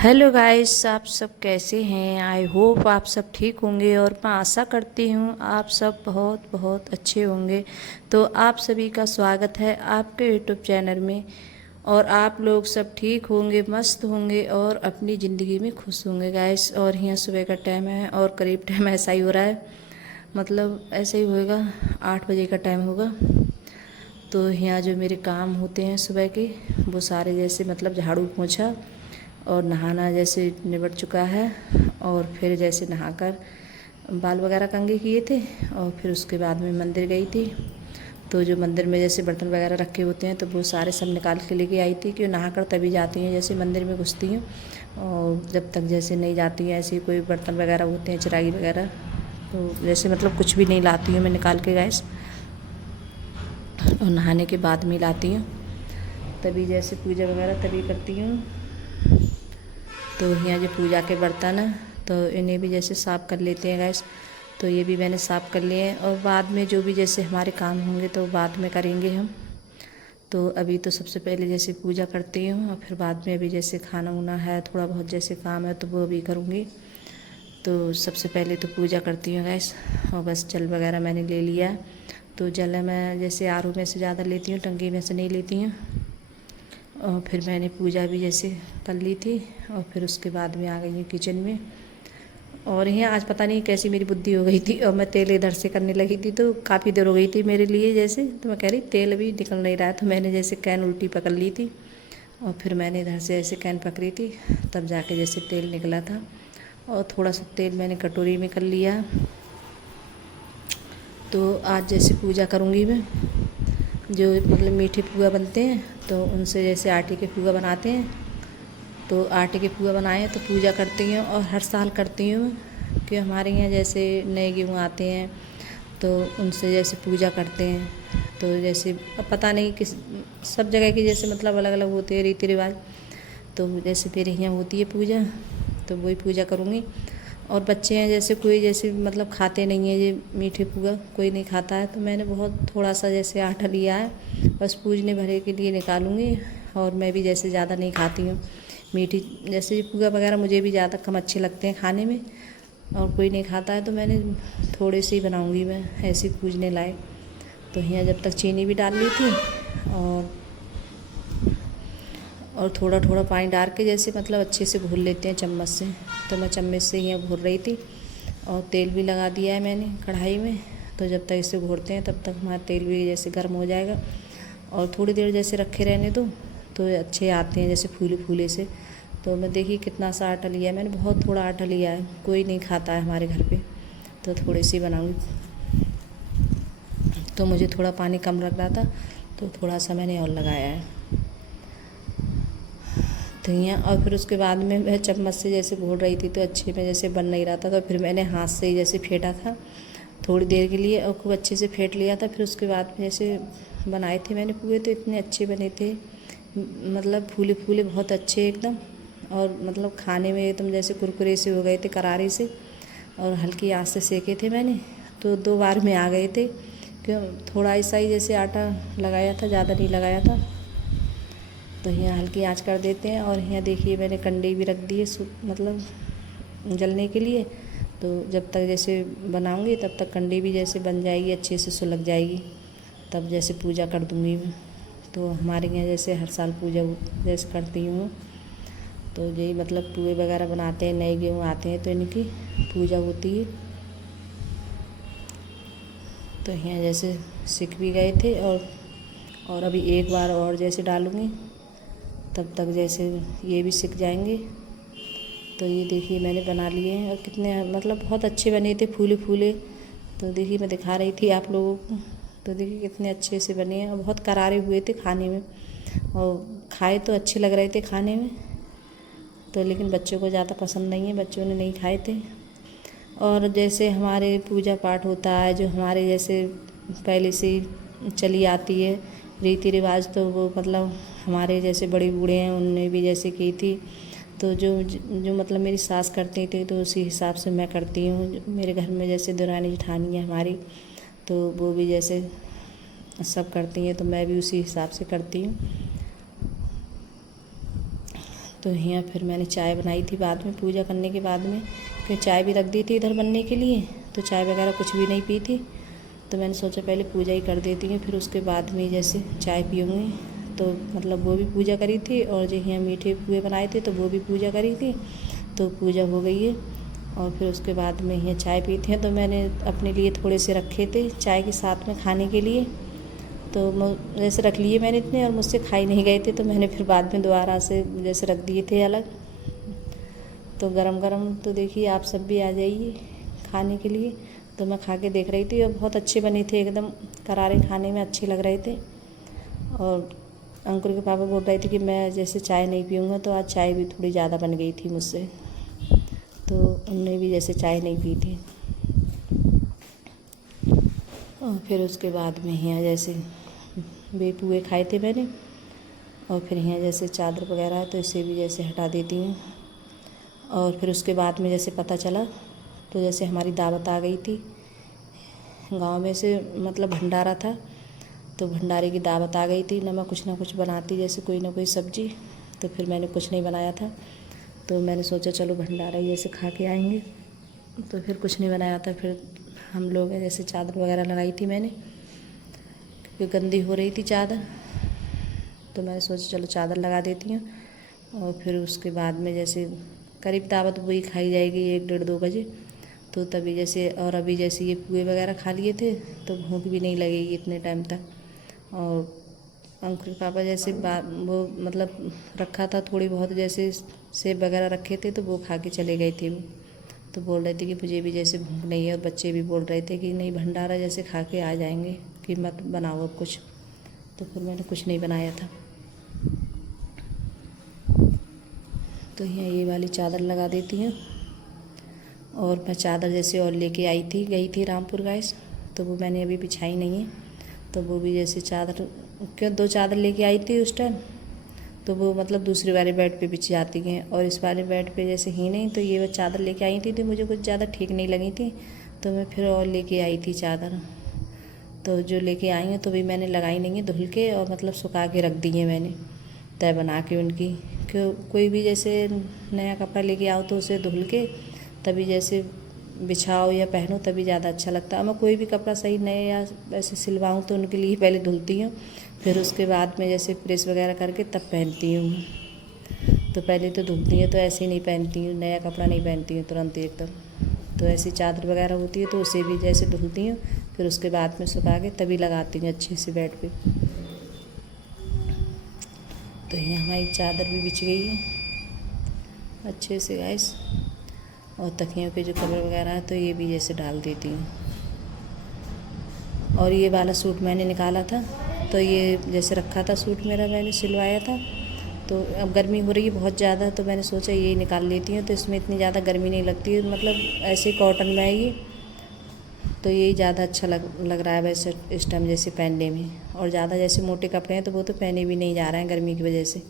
Hello guys, आप सब कैसे हैं। आई होप आप सब ठीक होंगे और मैं आशा करती हूँ आप सब बहुत बहुत अच्छे होंगे। तो आप सभी का स्वागत है आपके यूट्यूब चैनल में। और आप लोग सब ठीक होंगे, मस्त होंगे और अपनी ज़िंदगी में खुश होंगे गाइस। और यहाँ सुबह का टाइम है और करीब टाइम ऐसा ही हो रहा है, मतलब ऐसे ही होएगा, 8 बजे का टाइम होगा। तो यहाँ जो मेरे काम होते हैं सुबह के, वो सारे जैसे मतलब झाड़ू पोंछा और नहाना जैसे निबट चुका है। और फिर जैसे नहाकर बाल वगैरह कंघी किए थे और फिर उसके बाद में मंदिर गई थी। तो जो मंदिर में जैसे बर्तन वगैरह रखे होते हैं तो वो सारे सब निकाल के लेके आई थी, क्यों नहाकर तभी जाती हैं जैसे मंदिर में घुसती हूँ। और जब तक जैसे नहीं जाती हैं ऐसे कोई बर्तन वगैरह होते हैं, चिरागी वगैरह, तो जैसे मतलब कुछ भी नहीं लाती हूँ मैं निकाल के गैस। और नहाने के बाद में लाती हूँ, तभी जैसे पूजा वगैरह तभी करती हूँ। तो यहाँ जो पूजा के बर्तन हैं तो इन्हें भी जैसे साफ़ कर लेते हैं गैस। तो ये भी मैंने साफ़ कर लिए हैं और बाद में जो भी जैसे हमारे काम होंगे तो बाद में करेंगे हम। तो अभी तो सबसे पहले जैसे पूजा करती हूँ और फिर बाद में अभी जैसे खाना वाना है, थोड़ा बहुत जैसे काम है तो वो भी करूँगी। तो सबसे पहले तो पूजा करती हूँ गैस। और बस जल वगैरह मैंने ले लिया। तो जल मैं जैसे आर ओ में से ज़्यादा लेती हूँ, टंकी में से नहीं लेती हूँ। और फिर मैंने पूजा भी जैसे कर ली थी और फिर उसके बाद में आ गई हूँ किचन में। और यहाँ आज पता नहीं कैसी मेरी बुद्धि हो गई थी और मैं तेल इधर से करने लगी थी, तो काफ़ी देर हो गई थी मेरे लिए जैसे। तो मैं कह रही तेल अभी निकल नहीं रहा है, तो मैंने जैसे कैन उल्टी पकड़ ली थी और फिर मैंने इधर से ऐसे कैन पकड़ी थी, तब जाके जैसे तेल निकला था। और थोड़ा सा तेल मैंने कटोरी में कर लिया। तो आज जैसे पूजा करूँगी मैं, जो मतलब मीठे पुआ बनते हैं तो उनसे जैसे आटे के पुआ बनाते हैं, तो आटे के पुआ बनाए तो पूजा करती हूँ। और हर साल करती हूँ कि हमारे यहाँ जैसे नए गेहूँ आते हैं तो उनसे जैसे पूजा करते हैं। तो जैसे अब पता नहीं किस सब जगह की जैसे मतलब अलग अलग होते हैं रीति रिवाज। तो जैसे मेरे यहाँ होती है पूजा, तो वही पूजा करूँगी। और बच्चे हैं जैसे कोई जैसे मतलब खाते नहीं है ये मीठे पुआ, कोई नहीं खाता है, तो मैंने बहुत थोड़ा सा जैसे आटा लिया है, बस पूजने भरे के लिए निकालूंगी। और मैं भी जैसे ज़्यादा नहीं खाती हूँ मीठी, जैसे ये पुआ वगैरह मुझे भी ज़्यादा कम अच्छे लगते हैं खाने में, और कोई नहीं खाता है तो मैंने थोड़े से ही बनाऊँगी मैं ऐसे पूजने लायक। तो यहाँ जब तक चीनी भी डाल ली थी और थोड़ा थोड़ा पानी डाल के जैसे मतलब अच्छे से घोल लेते हैं चम्मच से। तो मैं चम्मच से यहाँ घोल रही थी और तेल भी लगा दिया है मैंने कढ़ाई में। तो जब तक इसे घोरते हैं तब तक हमारा तेल भी जैसे गर्म हो जाएगा। और थोड़ी देर जैसे रखे रहने दो तो अच्छे आते हैं जैसे फूले फूले से। तो मैं देखिए कितना सा आटा लिया है मैंने, बहुत थोड़ा आटा लिया है, कोई नहीं खाता है हमारे घर पे, तो थोड़ी सी बनाऊँगी। तो मुझे थोड़ा पानी कम लग रहा था तो थोड़ा सा मैंने और लगाया है तो यहाँ। और फिर उसके बाद में मैं चम्मच से जैसे घोल रही थी तो अच्छे में जैसे बन नहीं रहा था, तो फिर मैंने हाथ से ही जैसे फेंटा था थोड़ी देर के लिए और खूब अच्छे से फेंट लिया था। फिर उसके बाद में जैसे बनाए थे मैंने पुए तो इतने अच्छे बने थे, मतलब फूले फूले बहुत अच्छे एकदम। और मतलब खाने में एकदम जैसे कुरकुरे से हो गए थे, करारे से। और हल्की आंच से सेके थे मैंने, तो 2 बार में आ गए थे, क्यों थोड़ा ऐसा ही जैसे आटा लगाया था, ज़्यादा नहीं लगाया था। तो यहाँ हल्की आंच कर देते हैं। और यहाँ देखिए मैंने कंडे भी रख दिए मतलब जलने के लिए। तो जब तक जैसे बनाऊंगी तब तक कंडे भी जैसे बन जाएगी, अच्छे से सुलग जाएगी, तब जैसे पूजा कर दूँगी मैं। तो हमारे यहाँ जैसे हर साल पूजा जैसे करती हूँ। तो यही मतलब पुए वगैरह बनाते हैं, नए गेहूँ आते हैं तो इनकी पूजा होती है। तो यहाँ जैसे सीख भी गए थे और अभी एक बार और जैसे डालूँगी तब तक जैसे ये भी सीख जाएंगे। तो ये देखिए मैंने बना लिए हैं और कितने मतलब बहुत अच्छे बने थे, फूले फूले। तो देखिए मैं दिखा रही थी आप लोगों को, तो देखिए कितने अच्छे से बने हैं और बहुत करारे हुए थे खाने में। और खाए तो अच्छे लग रहे थे खाने में, तो लेकिन बच्चों को ज़्यादा पसंद नहीं है, बच्चों ने नहीं खाए थे। और जैसे हमारे पूजा पाठ होता है जो हमारे जैसे पहले से ही चली आती है रीति रिवाज, तो वो मतलब हमारे जैसे बड़े बूढ़े हैं उनने भी जैसे की थी। तो जो मतलब मेरी सास करती थी तो उसी हिसाब से मैं करती हूँ। मेरे घर में जैसे देवरानी जेठानी है हमारी, तो वो भी जैसे सब करती हैं तो मैं भी उसी हिसाब से करती हूँ। तो यहाँ फिर मैंने चाय बनाई थी बाद में, पूजा करने के बाद में, फिर चाय भी रख दी थी इधर बनने के लिए। तो चाय वगैरह कुछ भी नहीं पी थी, तो मैंने सोचा पहले पूजा ही कर देती हूँ, फिर उसके बाद में जैसे चाय पीऊँगी। तो मतलब वो भी पूजा करी थी, और जो यहाँ मीठे पुए बनाए थे तो वो भी पूजा करी थी, तो पूजा हो गई है। और फिर उसके बाद में यहाँ चाय पी थी, तो मैंने अपने लिए थोड़े से रखे थे चाय के साथ में खाने के लिए, तो जैसे रख लिए मैंने इतने, और मुझसे खाई नहीं गए थे, तो मैंने फिर बाद में दोबारा से जैसे रख दिए थे अलग। तो गरम गरम तो देखिए आप सब भी आ जाइए खाने के लिए। तो मैं खा के देख रही थी और बहुत अच्छे बने थे, एकदम करारे, खाने में अच्छे लग रहे थे। और अंकुर के पापा बोल रहे थे कि मैं जैसे चाय नहीं पीऊँगा, तो आज चाय भी थोड़ी ज़्यादा बन गई थी मुझसे, तो उनने भी जैसे चाय नहीं पी थी। और फिर उसके बाद में यहाँ जैसे बेपुए खाए थे मैंने, और फिर यहाँ जैसे चादर वगैरह है तो इसे भी जैसे हटा देती हूँ। और फिर उसके बाद में जैसे पता चला, तो जैसे हमारी दावत आ गई थी गांव में से, मतलब भंडारा था, तो भंडारे की दावत आ गई थी। मैं कुछ ना कुछ बनाती जैसे कोई ना कोई सब्जी, तो फिर मैंने कुछ नहीं बनाया था, तो मैंने सोचा चलो भंडारा ही जैसे खा के आएंगे, तो फिर कुछ नहीं बनाया था। फिर हम लोग जैसे चादर वगैरह लगाई थी मैंने, क्योंकि गंदी हो रही थी चादर, तो मैंने सोचा चलो चादर लगा देती हूँ। और फिर उसके बाद में जैसे करीब दावत वही खाई जाएगी 1 डेढ़ 2 बजे, तो तभी जैसे, और अभी जैसे ये पुए वगैरह खा लिए थे तो भूख भी नहीं लगेगी इतने टाइम तक। और अंकुर पापा जैसे वो मतलब रखा था थोड़ी बहुत, जैसे सेब वगैरह रखे थे, तो वो खा के चले गए थे। तो बोल रहे थे कि मुझे भी जैसे भूख नहीं है, और बच्चे भी बोल रहे थे कि नहीं भंडारा जैसे खा के आ जाएंगे, कि मत बनाओ अब कुछ। तो फिर मैंने कुछ नहीं बनाया था। तो यहाँ ये वाली चादर लगा देती हूँ। और मैं चादर जैसे और लेके आई थी, गई थी रामपुर गाइस, तो वो मैंने अभी बिछाई नहीं है। तो वो भी जैसे चादर, क्यों 2 चादर लेके आई थी उस टाइम, तो वो मतलब दूसरे वाले बेड पे बिछ जाती हैं, और इस वाले बेड पे जैसे ही नहीं। तो ये वो चादर लेके आई थी, तो मुझे कुछ ज़्यादा ठीक नहीं लगी थी, तो मैं फिर और लेके आई थी चादर। तो जो लेके आई हैं तो भी मैंने लगाई नहीं है, धुल के और मतलब सुखा के रख दी है मैंने, तय बना के उनकी। क्यों कोई भी जैसे नया कपड़ा लेके आओ तो उसे धुल के तभी जैसे बिछाओ या पहनो, तभी ज़्यादा अच्छा लगता है। मैं कोई भी कपड़ा सही नए या ऐसे सिलवाऊँ तो उनके लिए पहले धुलती हूँ, फिर उसके बाद में जैसे प्रेस वगैरह करके तब पहनती हूँ। तो पहले तो धुलती हूँ, तो ऐसे ही नहीं पहनती हूँ, नया कपड़ा नहीं पहनती हूँ तुरंत एकदम। तो ऐसी चादर वगैरह होती है तो उसे भी जैसे धुलती हूँ, फिर उसके बाद में सुखा के तभी लगाती हूँ अच्छे से बेड पे। तो यहाँ हमारी चादर भी बिछ गई है अच्छे से गाइस, और तकियों के जो कवर वगैरह है तो ये भी जैसे डाल देती हूँ। और ये वाला सूट मैंने निकाला था, तो ये जैसे रखा था सूट मेरा, मैंने सिलवाया था। तो अब गर्मी हो रही है बहुत ज़्यादा, तो मैंने सोचा ये निकाल लेती हूँ, तो इसमें इतनी ज़्यादा गर्मी नहीं लगती है, मतलब ऐसे कॉटन में है ये, तो यही ज़्यादा अच्छा लग रहा है वैसे इस टाइम जैसे पहनने में। और ज़्यादा जैसे मोटे कपड़े हैं तो वो तो पहने भी नहीं जा रहे हैं गर्मी की वजह से।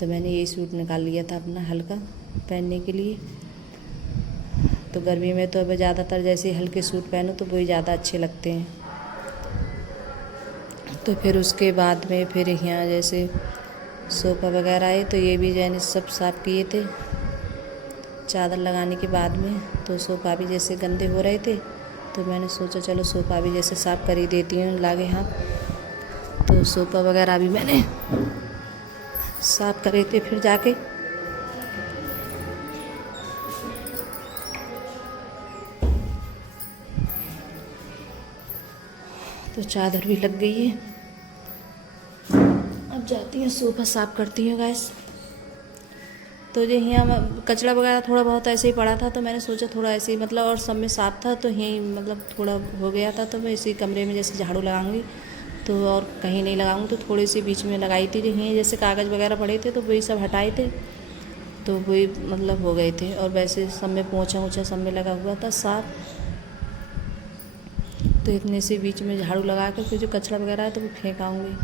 तो मैंने यही सूट निकाल लिया था अपना हल्का पहनने के लिए। तो गर्मी में तो अब ज़्यादातर जैसे हल्के सूट पहनो तो वही ज़्यादा अच्छे लगते हैं। तो फिर उसके बाद में फिर यहाँ जैसे सोफ़ा वगैरह है, तो ये भी मैंने सब साफ़ किए थे चादर लगाने के बाद में। तो सोफ़ा भी जैसे गंदे हो रहे थे, तो मैंने सोचा चलो सोफ़ा भी जैसे साफ़ कर ही देती हूँ लागे हाथ। तो सोफ़ा वगैरह भी मैंने साफ़ करे थे फिर जाके। तो चादर भी लग गई है, अब जाती हूँ सोफ़ा साफ़ करती हूँ गैस। तो जो यहाँ कचरा वगैरह थोड़ा बहुत ऐसे ही पड़ा था, तो मैंने सोचा थोड़ा ऐसे ही मतलब, और सब में साफ़ था तो यहीं मतलब थोड़ा हो गया था, तो मैं इसी कमरे में जैसे झाड़ू लगाऊंगी, तो और कहीं नहीं लगाऊंगी। तो थोड़ी सी बीच में लगाई थी, जो यहीं जैसे कागज़ वगैरह पड़े थे तो वही सब हटाए थे, तो वही मतलब हो गए थे। और वैसे सब में पोंछा वोछा सब में लगा हुआ था साफ़। तो इतने से बीच में झाड़ू लगा कर फिर जो कचरा वगैरह है तो वो फेंक आऊँगी।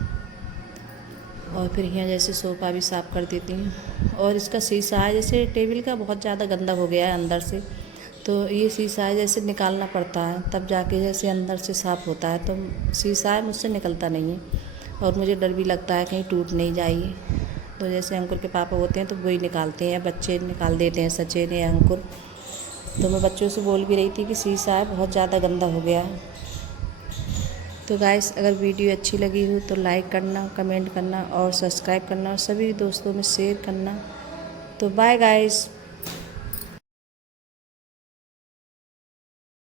और फिर यहाँ जैसे सोफ़ा भी साफ़ कर देती हूँ। और इसका शीशा है जैसे टेबल का बहुत ज़्यादा गंदा हो गया है अंदर से, तो ये शीशा है जैसे निकालना पड़ता है तब जाके जैसे अंदर से साफ़ होता है। तो शीशा है मुझसे निकलता नहीं है, और मुझे डर भी लगता है कहीं टूट नहीं जाए। तो जैसे अंकुर के पापा होते हैं तो वही निकालते हैं, बच्चे निकाल देते हैं, सचिन या अंकुर। तो मैं बच्चों से बोल भी रही थी कि शीशा है बहुत ज़्यादा गंदा हो गया है। तो गाइस, अगर वीडियो अच्छी लगी हो तो लाइक करना, कमेंट करना और सब्सक्राइब करना और सभी दोस्तों में शेयर करना। तो बाय गाइस।